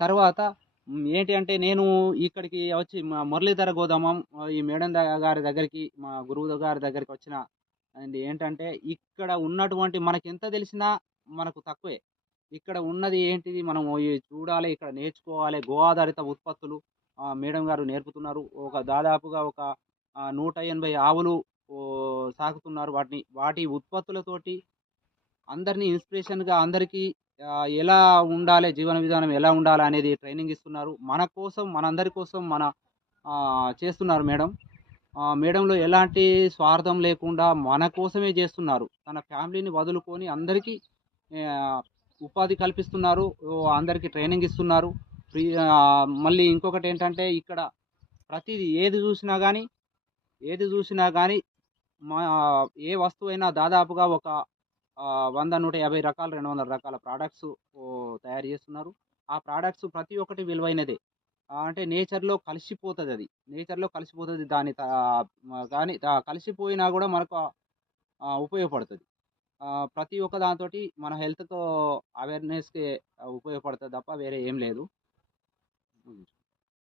తర్వాత ఏంటి అంటే నేను ఇక్కడికి వచ్చి మురళీధర గోదామం ఈ మేడం గారి దగ్గరికి మా గురువు గారి దగ్గరికి వచ్చిన అండ్ ఏంటంటే ఇక్కడ ఉన్నటువంటి మనకెంత తెలిసినా మనకు తక్కువే. ఇక్కడ ఉన్నది ఏంటిది మనం చూడాలి, ఇక్కడ నేర్చుకోవాలి. గో ఆధారిత ఉత్పత్తులు మేడం గారు నేర్పుతున్నారు. ఒక దాదాపుగా ఒక 180 ఆవులు సాకుతున్నారు. వాటి ఉత్పత్తులతోటి అందరిని ఇన్స్పిరేషన్‌గా అందరికీ ఎలా ఉండాలే, జీవన విధానం ఎలా ఉండాలా అనేది ట్రైనింగ్ ఇస్తున్నారు. మన కోసం, మనందరి కోసం చేస్తున్నారు మేడం. మేడంలో ఎలాంటి స్వార్థం లేకుండా మన కోసమే జేస్తున్నారు. తన ఫ్యామిలీని వదులుకొని అందరికీ ఆహ్, ఉపాధి కల్పిస్తున్నారు. అందరికి ట్రైనింగ్ ఇస్తున్నారు. మళ్ళీ ఇంకొకటేంటంటే ఇక్కడ ప్రతీది ఏది జూసినా గానీ మా ఏ వస్తువైనా దాదాపుగా ఒక 100, 150 రకాలు, 200 రకాల ప్రొడక్ట్స్ తయారు జేస్తున్నారు. ఆ ప్రొడక్ట్స్ ప్రతి ఒక్కటి విలువైనదే. అంటే నేచర్‌లో కలిసిపోతది. దాని తా మ గాని కలిసిపోయినా గూడా మనకు ఉపయోగపడతది. ప్రతి ఒక్క దాంతోటి మన హెల్త్‌తో అవేర్‌నెస్‌కి ఉపయోగపడతది తప్ప వేరే ఏం లేదు. హ్మ్.